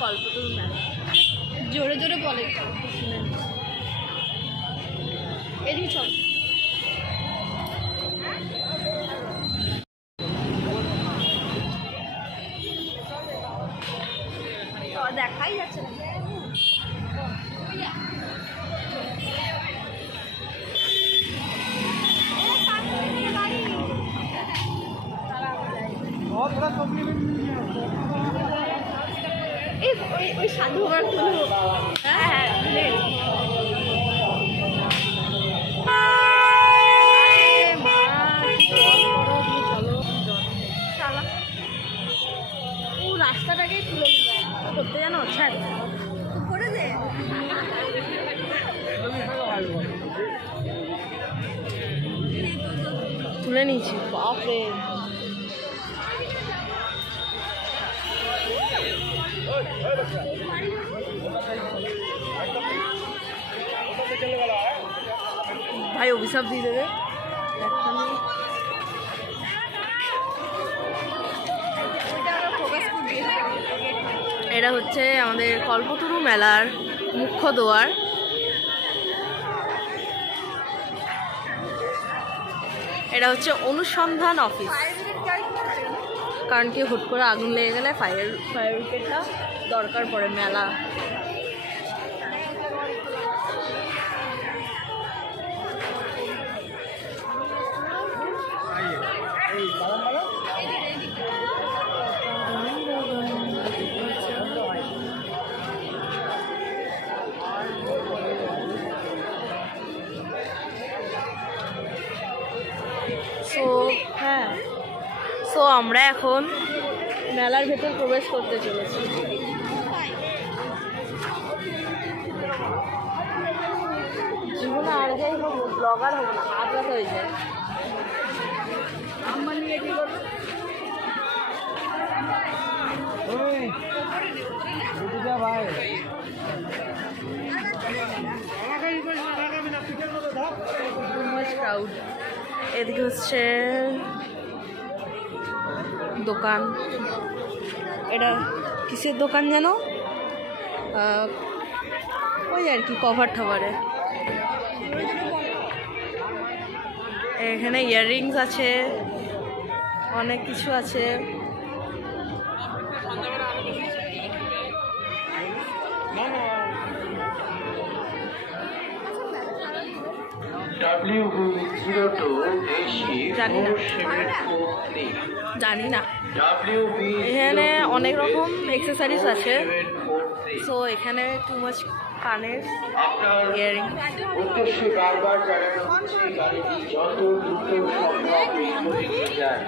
কল্পতরু মেলা। জোরে জোরে বলে, এদিকে চল। দেখাই যাচ্ছে না। ওই সাধু বাবার তুলো। হ্যাঁ হ্যাঁ ও রাস্তাটাকেই তুলে নিল করতে জানো। ছাড় করে দে। তুলে নিয়েছি। বাপরে ভাই অভিশাপ দিয়ে দেবে। এটা হচ্ছে আমাদের কল্পতরু মেলার মুখ্য দুয়ার। এটা হচ্ছে অনুসন্ধান অফিস। কারণ কি হুট করে আগুন লেগে গেলে ফায়ার ব্রিগেডটা দরকার পড়ে। মেলা হ্যাঁ। সো আমরা এখন মেলার ভেতর প্রবেশ করতে চলেছি। জীবনে আর যাই হোক ব্লগার হবো না, হাত ব্যথা হয়ে যায়। আমার নিয়ে কি করবো? এদিকে হচ্ছে দোকান। এটা কিসের দোকান যেন? ওই আর কি কভার টভারে। এখানে ইয়াররিংস আছে, অনেক কিছু আছে। জানি না। এখানে অনেক রকম এক্সেসরিজ আছে। সো এখানে টু মাচ কানের ইয়ারিং। উদ্দেশ্যে বারবার জানানো হচ্ছে গাড়িটি যত দ্রুত সম্ভব এগিয়ে নিয়ে যান।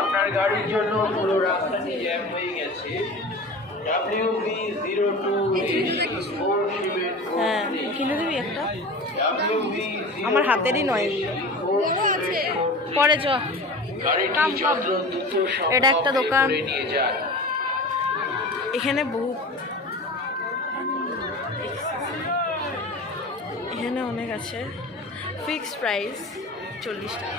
আপনার গাড়ির জন্য পুরো রাস্তাটি জ্যাম হয়ে গেছে। হ্যাঁ কিনে দিবি একটা? আমার হাতেরই নয়, পরে চ। এটা একটা দোকান। এখানে বহু এখানে অনেক আছে। ফিক্সড প্রাইস 40 টাকা।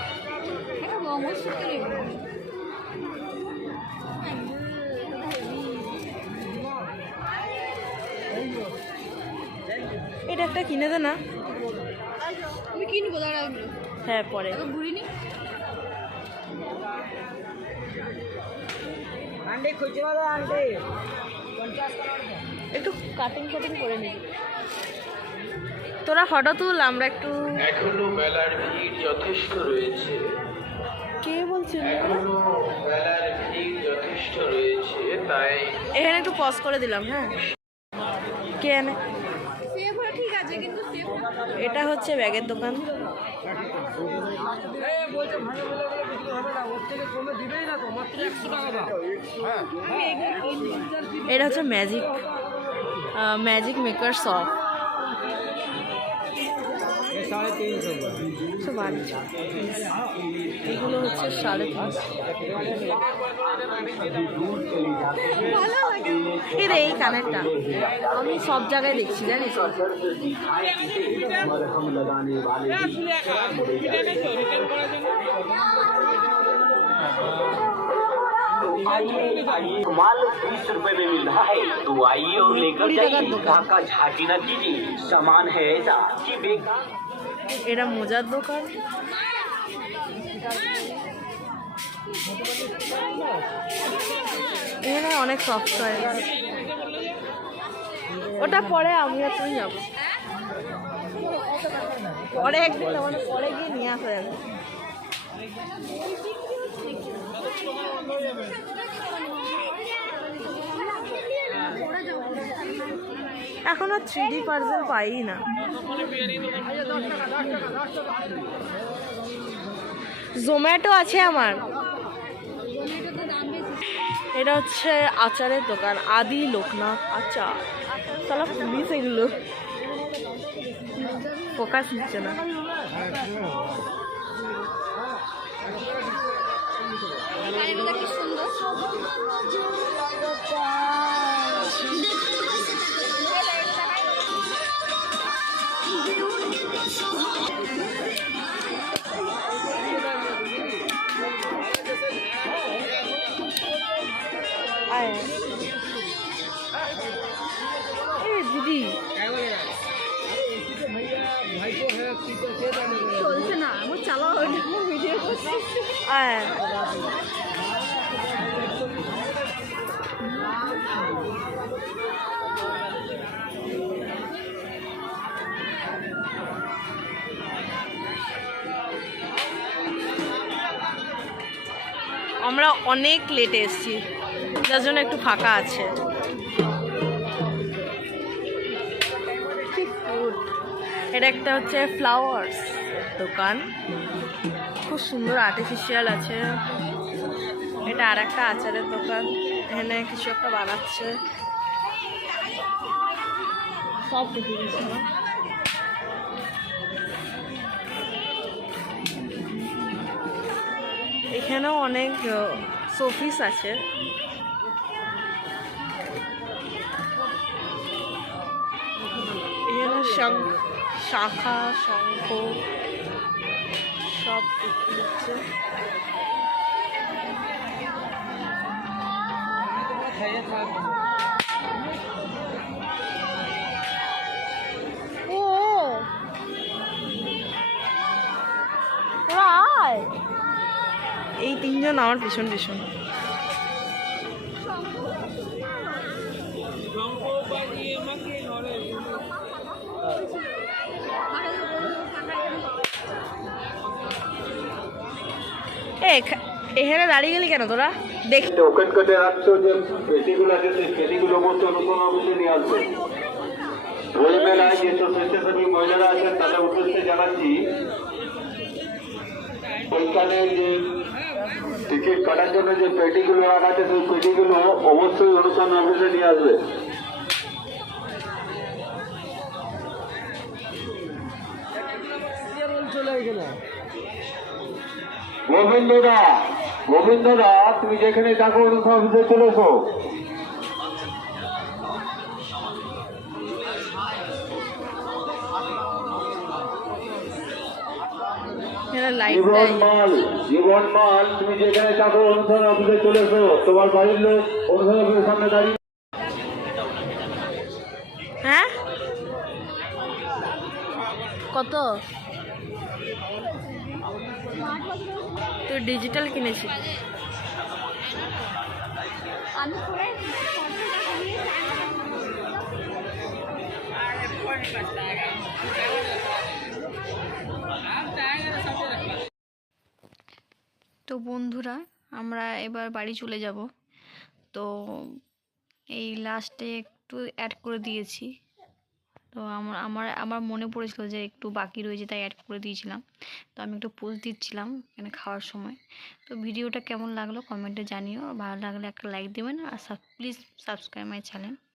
এটা একটা কিনে দে না। আমি কিনবো, দাঁড়াও। হ্যাঁ পরে ঘুরিনি। একটু কাটিং করে নিবি। তোরা ফটো তুল, আমরা একটু। এখনো মেলার ভিড় যথেষ্ট রয়েছে। কে বলছেন? এখনো মেলার ভিড় যথেষ্ট রয়েছে, তাই এখানে একটু পজ করে দিলাম। হ্যাঁ কে আনে? ঠিক আছে, কিন্তু এটা হচ্ছে ব্যাগের দোকান। এটা হচ্ছে ম্যাজিক মেকার শপ। 350। এগুলো হচ্ছে 350। এই কানেরটা আমি সব জায়গায় দেখছি, জানিস? तो आइए आइए, माल 20 रुपए में मिल रहा है, तो आइए और लेकर 20 টাকার जाइए। দোকান। का झाटी न कीजिए, सामान है ऐसा कि बेकार। এটা মোজার দোকান। এখানে অনেক সফটওয়্যার, ওটা পরে আমি আর তুমি যাবো, পরে একদিন মানে পরে গিয়ে নিয়ে আসা যাবে। এখনো 3D পার্সেল পাই না। জোম্যাটো আছে আমার। এটা হচ্ছে আচারের দোকান, আদি লোকনাথ আচার। তাহলে পুলিশ এগুলো ফোকাস নিচ্ছে না। দিদি চলছে না, আমার চালাও ভিডিও করছি। আমরা অনেক লেটে এসেছি, যার জন্য একটু ফাঁকা আছে। এটা একটা হচ্ছে ফ্লাওয়ার্স দোকান, খুব সুন্দর আর্টিফিশিয়াল আছে। এটা আর একটা আচারের দোকান, এখানে কিছু একটা বানাচ্ছে, সব দেখে গেছে না। এখানেও অনেক শোপিস আছে। এখানে শাখা শঙ্খ সব বিক্রি হচ্ছে। ও এই তিনজন আমার পিছন পিছন। এখানে দাঁড়িয়ে গেলি কেন তোরা? দেখ টোকেন কেটে রাখছো যে পেটিগুলো আছে, সেই পেটিগুলো মতো নতুন অফিসে নিয়ে আসবে। ওই মেলায় যেসব স্বেচ্ছাসেবী মহিলারা আছেন তাদের উদ্দেশ্যে জানাচ্ছি, ওইখানে যে টিকিট কাটার জন্য যে পেটিগুলো রাখা আছে সেই পেটিগুলো অবশ্যই অনুষ্ঠান অফিসে নিয়ে আসবে। গোবিন্দদা, গোবিন্দদা, তুমি যেখানে থাকো অনুষ্ঠান অফিসে চলে এসো। জীবন মাল, জীবন মাল, তুমি যেখানে থাকো অনুষ্ঠান অফিসে চলে এসো। তোমার বাড়ির লোক অনুষ্ঠান অফিসের সামনে দাঁড়িয়ে। হ্যাঁ কত? তুই ডিজিটাল কিনেছিস? তো বন্ধুরা, আমরা এবার বাড়ি চলে যাব। তো এই লাস্টে একটু অ্যাড করে দিয়েছি। তো আমার মনে পড়েছিল যে একটু বাকি রয়েছে, তাই অ্যাড করে দিয়েছিলাম। তো আমি একটু পোস্ট দিচ্ছিলাম এখানে খাওয়ার সময়। তো ভিডিওটা কেমন লাগলো কমেন্টে জানিও, ভালো লাগলে একটা লাইক দেবেন, আর প্লিজ সাবস্ক্রাইব মাই চ্যানেল।